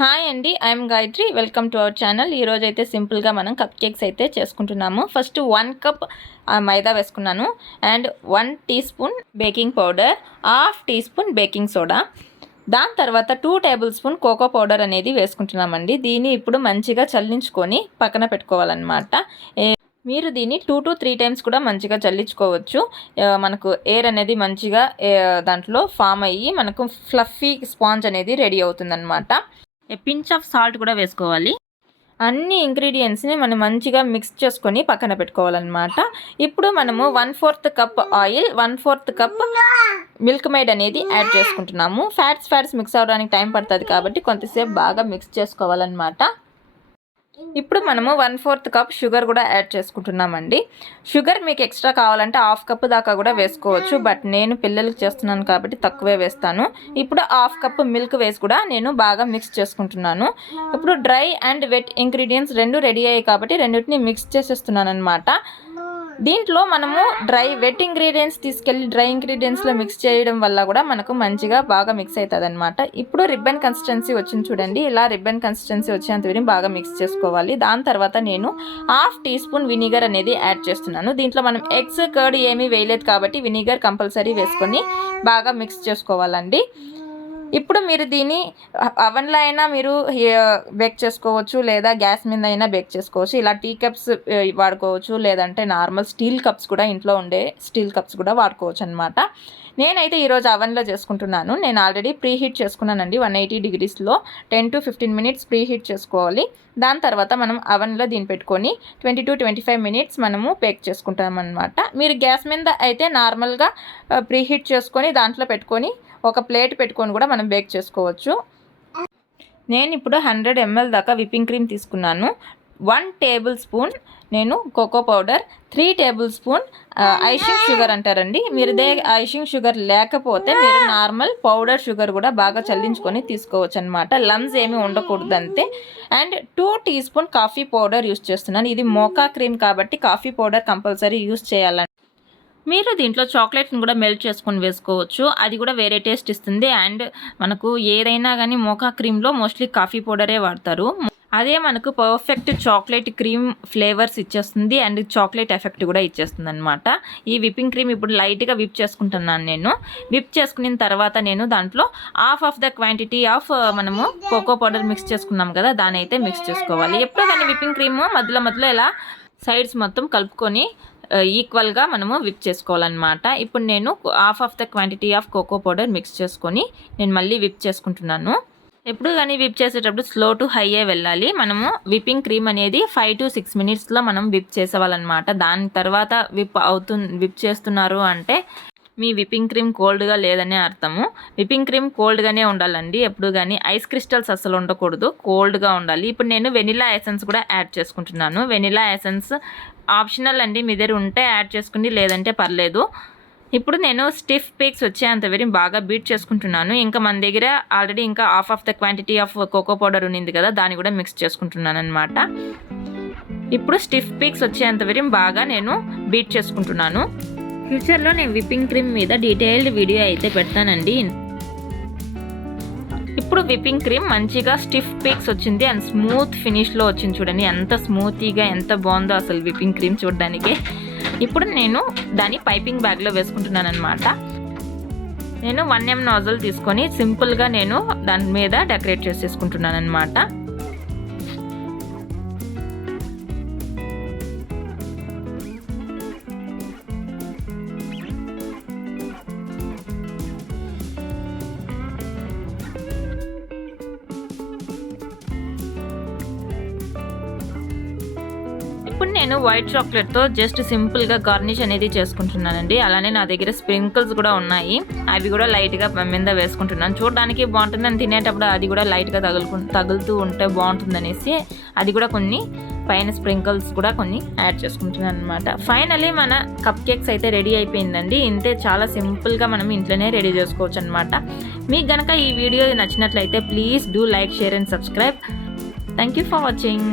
Hi అండి, I'm Gayatri. Welcome to our channel. ఈరోజు అయితే సింపుల్గా మనం కప్ కేక్స్ అయితే చేసుకుంటున్నాము. ఫస్ట్ 1 కప్ మైదా వేసుకున్నాను and 1 teaspoon baking powder, half teaspoon baking soda, దాని తర్వాత 2 టేబుల్ స్పూన్ కోకో పౌడర్ అనేది వేసుకుంటున్నామండి. దీన్ని ఇప్పుడు మంచిగా చల్లించుకొని పక్కన పెట్టుకోవాలన్నమాట. మీరు దీన్ని 2 to 3 టైమ్స్ కూడా మంచిగా చల్లించుకోవచ్చు. మనకు ఎయిర్ అనేది మంచిగా దాంట్లో ఫామ్ అయ్యి మనకు ఫ్లఫీ స్పాంజ్ అనేది రెడీ అవుతుందన్నమాట. పించ్ ఆఫ్ సాల్ట్ కూడా వేసుకోవాలి. అన్ని ఇంగ్రీడియంట్స్ని మనం మంచిగా మిక్స్ చేసుకొని పక్కన పెట్టుకోవాలన్నమాట. ఇప్పుడు మనము 1/4 cup oil, 1/4 cup milk made అనేది యాడ్ చేసుకుంటున్నాము. ఫ్యాట్స్ మిక్స్ అవ్వడానికి టైం పడుతుంది కాబట్టి కొంతసేపు బాగా మిక్స్ చేసుకోవాలన్నమాట. ఇప్పుడు మనము 1/4 కప్ షుగర్ కూడా యాడ్ చేసుకుంటున్నామండి. షుగర్ మీకు ఎక్స్ట్రా కావాలంటే 1/2 కప్ దాకా కూడా వేసుకోవచ్చు, బట్ నేను పిల్లలకి చేస్తున్నాను కాబట్టి తక్కువే వేస్తాను. ఇప్పుడు 1/2 కప్ మిల్క్ వేసి కూడా నేను బాగా మిక్స్ చేసుకుంటున్నాను. ఇప్పుడు డ్రై అండ్ వెట్ ఇంగ్రీడియంట్స్ రెండు రెడీ అయ్యాయి కాబట్టి రెండింటిని మిక్స్ చేసేస్తున్నాను అనమాట. దీంట్లో మనము వెట్ ఇంగ్రీడియంట్స్ తీసుకెళ్ళి డ్రై ఇంగ్రీడియంట్స్లో మిక్స్ చేయడం వల్ల కూడా మనకు మంచిగా బాగా మిక్స్ అవుతుంది అనమాట. ఇప్పుడు రిబ్బన్ కన్సిస్టెన్సీ వచ్చింది చూడండి. ఇలా రిబ్బన్ కన్సిస్టెన్సీ వచ్చేంత వరకు బాగా మిక్స్ చేసుకోవాలి. దాని తర్వాత నేను 1/2 టీ స్పూన్ వినిగర్ అనేది యాడ్ చేస్తున్నాను. దీంట్లో మనం ఎగ్స్ కర్డ్ ఏమీ వేయలేదు కాబట్టి వినిగర్ కంపల్సరీ వేసుకొని బాగా మిక్స్ చేసుకోవాలండి. ఇప్పుడు మీరు దీన్ని అవెన్లో అయినా మీరు బేక్ చేసుకోవచ్చు, లేదా గ్యాస్ మీద అయినా బేక్ చేసుకోవచ్చు. ఇలా టీ కప్స్ వాడుకోవచ్చు, లేదంటే నార్మల్ స్టీల్ కప్స్ కూడా ఇంట్లో ఉండే స్టీల్ కప్స్ కూడా వాడుకోవచ్చు అనమాట. నేనైతే ఈరోజు అవెన్లో చేసుకుంటున్నాను. నేను ఆల్రెడీ ప్రీ హీట్ చేసుకున్నానండి. 180 degreesలో 10 to 15 minutes ప్రీ హీట్ చేసుకోవాలి. దాని తర్వాత మనం అవెన్లో దీన్ని పెట్టుకొని 20 to 25 minutes మనము బేక్ చేసుకుంటాం అనమాట. మీరు గ్యాస్ మీద అయితే నార్మల్గా ప్రీ హీట్ చేసుకొని దాంట్లో పెట్టుకొని ఒక ప్లేట్ పెట్టుకొని కూడా మనం బేక్ చేసుకోవచ్చు. నేను ఇప్పుడు 100 ml దాకా విప్పింగ్ క్రీమ్ తీసుకున్నాను. 1 టేబుల్ స్పూన్ నేను cocoa powder, 3 tablespoon icing sugar అంటారండి. మీరు ఐషింగ్ షుగర్ లేకపోతే మీరు నార్మల్ పౌడర్ షుగర్ కూడా బాగా చల్లించుకొని తీసుకోవచ్చు అనమాట. లమ్స్ ఏమీ ఉండకూడదు అంతే. And 2 teaspoon coffee powder use చేస్తున్నాను. ఇది మోకా క్రీమ్ కాబట్టి కాఫీ పౌడర్ కంపల్సరీ యూస్ చేయాలండి. మీరు దీంట్లో చాక్లెట్ని కూడా మెల్ట్ చేసుకొని వేసుకోవచ్చు, అది కూడా వేరే టేస్ట్ ఇస్తుంది. అండ్ మనకు ఏదైనా కానీ మోకా క్రీమ్లో మోస్ట్లీ కాఫీ పౌడరే వాడతారు. అదే మనకు పర్ఫెక్ట్ చాక్లెట్ క్రీమ్ ఫ్లేవర్స్ ఇచ్చేస్తుంది అండ్ చాక్లెట్ ఎఫెక్ట్ కూడా ఇచ్చేస్తుంది అనమాట. ఈ విప్పింగ్ క్రీమ్ ఇప్పుడు లైట్గా విప్ చేసుకుంటున్నాను. నేను విప్ చేసుకున్న తర్వాత నేను దాంట్లో half of the quantity of మనము కోకో పౌడర్ మిక్స్ చేసుకున్నాం కదా, దాని అయితే మిక్స్ చేసుకోవాలి. ఎప్పుడు కానీ విప్పింగ్ క్రీమ్ మధ్యలో ఇలా సైడ్స్ మొత్తం కలుపుకొని ఈక్వల్గా మనము విప్ చేసుకోవాలన్నమాట. ఇప్పుడు నేను half of the quantity of cocoa powder mix చేసుకొని నేను మళ్ళీ విప్ చేసుకుంటున్నాను. ఎప్పుడు కానీ విప్ చేసేటప్పుడు స్లో టు హైయే వెళ్ళాలి. మనము విప్పింగ్ క్రీమ్ అనేది 5 to 6 minutesలో మనం విప్ చేసేవాళ్ళనమాట. దాని తర్వాత విప్ చేస్తున్నారు అంటే మీ విప్పింగ్ క్రీమ్ కోల్డ్గా లేదనే అర్థము. విప్పింగ్ క్రీమ్ కోల్డ్గానే ఉండాలండి. ఎప్పుడు కానీ ఐస్ క్రిస్టల్స్ అసలు ఉండకూడదు, కోల్డ్గా ఉండాలి. ఇప్పుడు నేను వెనిలా ఎసెన్స్ కూడా యాడ్ చేసుకుంటున్నాను. వెనిలా ఎసెన్స్ ఆప్షనల్ అండి, మీ దగ్గర ఉంటే యాడ్ చేసుకుని, లేదంటే పర్లేదు. ఇప్పుడు నేను స్టిఫ్ పీక్స్ వచ్చేంత వరకు బాగా బీట్ చేసుకుంటున్నాను. ఇంకా మన దగ్గర ఆల్రెడీ ఇంకా half of the quantity of cocoa powder ఉన్నింది కదా, దాన్ని కూడా మిక్స్ చేసుకుంటున్నాను అనమాట. ఇప్పుడు స్టిఫ్ పీక్స్ వచ్చేంత వరకు బాగా నేను బీట్ చేసుకుంటున్నాను. ఫ్యూచర్లో నేను విప్పింగ్ క్రీమ్ మీద డీటెయిల్డ్ వీడియో అయితే పెడతానండి. ఇప్పుడు విప్పింగ్ క్రీమ్ మంచిగా స్టిఫ్ పీక్స్ వచ్చింది అండ్ స్మూత్ ఫినిష్లో వచ్చింది. చూడండి ఎంత స్మూతీగా ఎంత బాగుందో అసలు విప్పింగ్ క్రీమ్ చూడడానికి. ఇప్పుడు నేను దాన్ని పైపింగ్ బ్యాగ్లో వేసుకుంటున్నాను అనమాట. నేను 1 mm నాజల్ తీసుకొని సింపుల్గా నేను దాని మీద డెకరేట్ చేసేసుకుంటున్నాను అనమాట. ఇప్పుడు నేను వైట్ చాక్లెట్తో జస్ట్ సింపుల్గా గార్నిష్ అనేది చేసుకుంటున్నానండి. అలానే నా దగ్గర స్ప్రింకిల్స్ కూడా ఉన్నాయి, అవి కూడా లైట్గా మీద వేసుకుంటున్నాను. చూడడానికి బాగుంటుందని, తినేటప్పుడు అది కూడా లైట్గా తగులుతూ ఉంటే బాగుంటుందనేసి అది కూడా కొన్ని పైన స్ప్రింకిల్స్ కూడా కొన్ని యాడ్ చేసుకుంటున్నాను అనమాట. ఫైనలీ మన కప్ కేక్స్ అయితే రెడీ అయిపోయిందండి. ఇంతే, చాలా సింపుల్గా మనం ఇంట్లోనే రెడీ చేసుకోవచ్చు అనమాట. మీకు కనుక ఈ వీడియో నచ్చినట్లయితే please do like, share and subscribe. Thank you for watching.